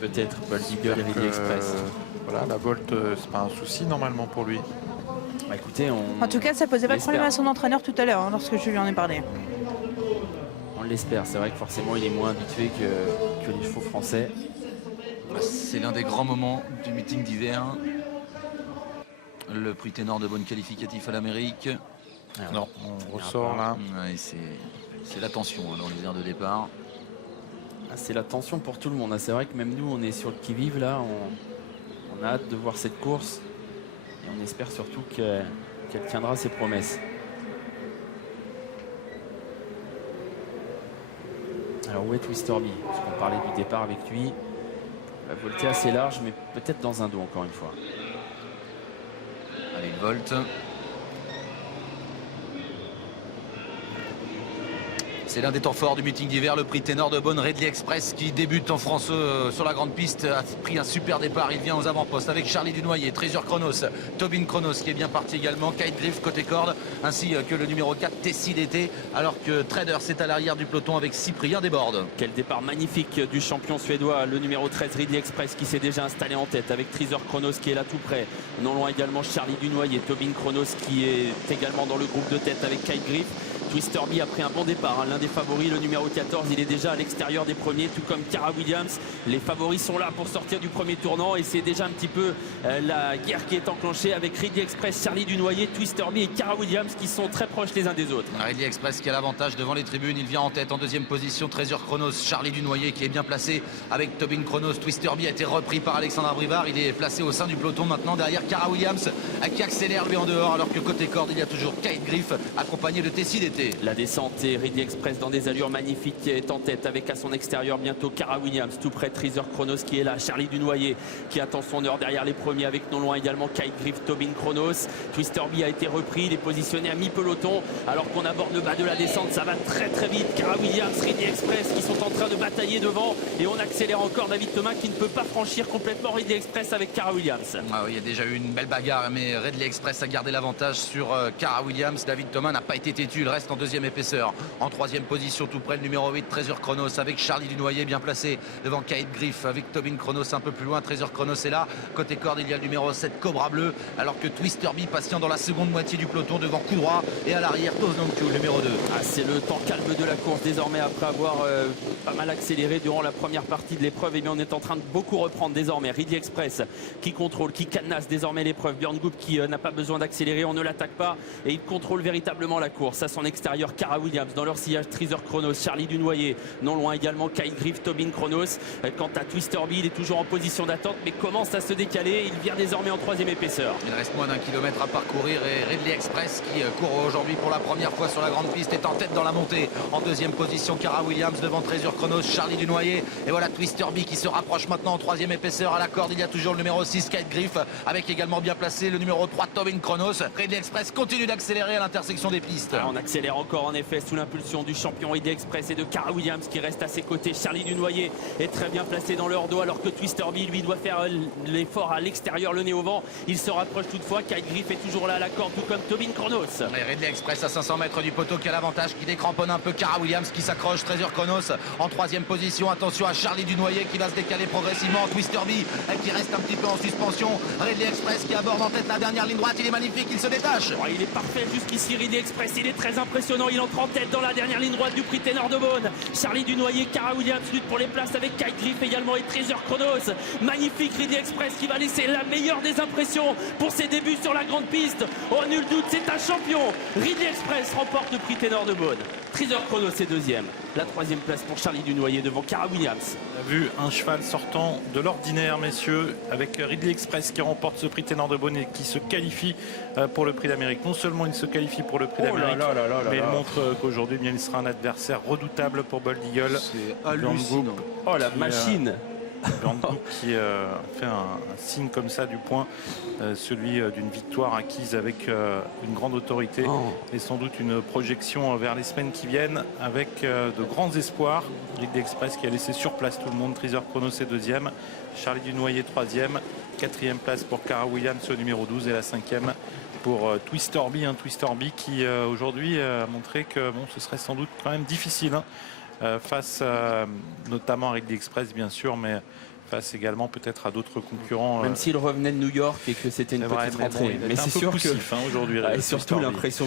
peut-être Bold Eagle et Ridley Express. Voilà, la Bolt, c'est pas un souci normalement pour lui. Bah, écoutez, En tout cas, ça posait pas de problème à son entraîneur tout à l'heure, hein, lorsque je lui en ai parlé. On l'espère. C'est vrai que forcément, il est moins habitué que les chevaux français. C'est l'un des grands moments du meeting d'hiver. Le prix ténor de bonne qualificatif à l'Amérique. Non, on ressort là. Ouais, c'est la tension hein, dans les airs de départ. Ah, c'est la tension pour tout le monde. C'est vrai que même nous, on est sur le qui-vive là. On a hâte de voir cette course. Et on espère surtout qu'elle tiendra ses promesses. Alors où est Twisterby? Parce qu'on parlait du départ avec lui. Il va volter assez large, mais peut-être dans un dos encore une fois. Allez, il volte. C'est l'un des temps forts du meeting d'hiver, le prix ténor de Beaune Ridley Express qui débute en France sur la grande piste, a pris un super départ, il vient aux avant-postes avec Charlie Dunoyer, Treasure Chronos, Tobin Chronos qui est bien parti également, Kite Griff côté corde, ainsi que le numéro 4 Tessie d'été, alors que Trader c'est à l'arrière du peloton avec Cyprien Desbordes. Quel départ magnifique du champion suédois, le numéro 13 Ridley Express qui s'est déjà installé en tête avec Treasure Chronos qui est là tout près, non loin également Charlie Dunoyer, Tobin Chronos qui est également dans le groupe de tête avec Kite Griff. Twisterby a pris un bon départ, hein, l'un des favoris, le numéro 14, il est déjà à l'extérieur des premiers, tout comme Cara Williams. Les favoris sont là pour sortir du premier tournant et c'est déjà un petit peu la guerre qui est enclenchée avec Ridley Express, Charlie Dunoyer, Twisterby et Cara Williams qui sont très proches les uns des autres. Ridley Express qui a l'avantage devant les tribunes, il vient en tête en deuxième position, Treasure Chronos, Charlie Dunoyer qui est bien placé avec Tobin Chronos. Twisterby a été repris par Alexandre Abrivard, il est placé au sein du peloton maintenant derrière Cara Williams qui accélère lui en dehors, alors que côté corde il y a toujours Kite Griff accompagné de Tessie d'été. La descente et Ridley Express dans des allures magnifiques qui est en tête avec à son extérieur bientôt Cara Williams, tout près Treasure Chronos qui est là, Charlie Dunoyer qui attend son heure derrière les premiers avec non loin également Kite Griff, Tobin Chronos. Twisterby a été repris, il est positionné à mi-peloton alors qu'on aborde le bas de la descente, ça va très très vite. Cara Williams, Ridley Express qui sont en train de batailler devant et on accélère encore David Thomas qui ne peut pas franchir complètement Ridley Express avec Cara Williams. Ah oui, il y a déjà eu une belle bagarre mais Ridley Express a gardé l'avantage sur Cara Williams. David Thomas n'a pas été têtu, il reste en deuxième épaisseur. En troisième position tout près le numéro 8 Treasure Chronos avec Charlie Dunoyer bien placé devant Kite Griff avec Tobin Chronos un peu plus loin. Treasure Chronos est là, côté corde il y a le numéro 7 Cobra Bleu, alors que Twisterby patient dans la seconde moitié du peloton devant coup droit et à l'arrière Toznongtu le numéro 2. Ah, c'est le temps calme de la course désormais après avoir pas mal accéléré durant la première partie de l'épreuve. Et bien on est en train de beaucoup reprendre désormais. Ridley Express qui contrôle, qui cadenasse désormais l'épreuve. Björn Goop qui n'a pas besoin d'accélérer, on ne l'attaque pas et il contrôle véritablement la course. À son extérieur Cara Williams, dans leur sillage Treasure Chronos, Charlie Dunoyer, non loin également Kite Griff, Tobin Chronos. Quant à Twisterby, il est toujours en position d'attente mais commence à se décaler, il vient désormais en troisième épaisseur. Il reste moins d'un kilomètre à parcourir et Ridley Express qui court aujourd'hui pour la première fois sur la grande piste est en tête dans la montée. En deuxième position Cara Williams devant Treasure Chronos, Charlie Dunoyer et voilà Twisterby qui se rapproche maintenant en troisième épaisseur. À la corde il y a toujours le numéro 6 Kite Griff avec également bien placé le numéro 3 Tobin Chronos. Ridley Express continue d'accélérer à l'intersection des pistes. On accélère encore en effet sous l'impulsion du champion Ridley Express et de Cara Williams qui reste à ses côtés. Charlie Dunoyer est très bien placé dans leur dos alors que Twisterby lui doit faire l'effort à l'extérieur, le nez au vent. Il se rapproche toutefois, Kite Griff est toujours là à la corde tout comme Tobin Chronos. Et Ridley Express à 500 mètres du poteau qui a l'avantage, qui décramponne un peu Cara Williams qui s'accroche, Treasure Chronos en troisième position. Attention à Charlie Dunoyer qui va se décaler progressivement. Twisterby qui reste un petit peu en suspension. Ridley Express qui aborde en tête la dernière ligne droite, il est magnifique, il se détache. Oh, il est parfait jusqu'ici Ridley Express, il est très impressionnant, il entre en tête dans la dernière ligne droite du prix ténor de Beaune. Charlie Dunoyer, Cara Williams lutte pour les places avec Kite Griff également et Treasure Chronos. Magnifique Ridley Express qui va laisser la meilleure des impressions pour ses débuts sur la grande piste. Oh nul doute, c'est un champion. Ridley Express remporte le prix ténor de Beaune. Treasure Chronos est deuxième. La troisième place pour Charlie Dunoyer devant Cara Williams. On a vu un cheval sortant de l'ordinaire, messieurs, avec Ridley Express qui remporte ce prix ténor de Beaune et qui se qualifie pour le prix d'Amérique. Non seulement il se qualifie pour le prix d'Amérique, mais il montre qu'aujourd'hui il sera un adversaire redoutable pour Bold Eagle. C'est hallucinant. Oh la machine. Björn Goop qui fait un signe comme ça du poing, celui d'une victoire acquise avec une grande autorité et sans doute une projection vers les semaines qui viennent avec de grands espoirs. Ridley Express qui a laissé sur place tout le monde. Treasure Chronos est deuxième, Charlie Dunoyer troisième, quatrième place pour Cara Williams au numéro 12 et la cinquième pour Twisterby. Twisterby qui aujourd'hui a montré que bon, ce serait sans doute quand même difficile face notamment à Ridley Express bien sûr, mais face également peut-être à d'autres concurrents. Même s'il revenait de New York et que c'était une petite rentrée. Mais c'est sûr que aujourd'hui. Et surtout l'impression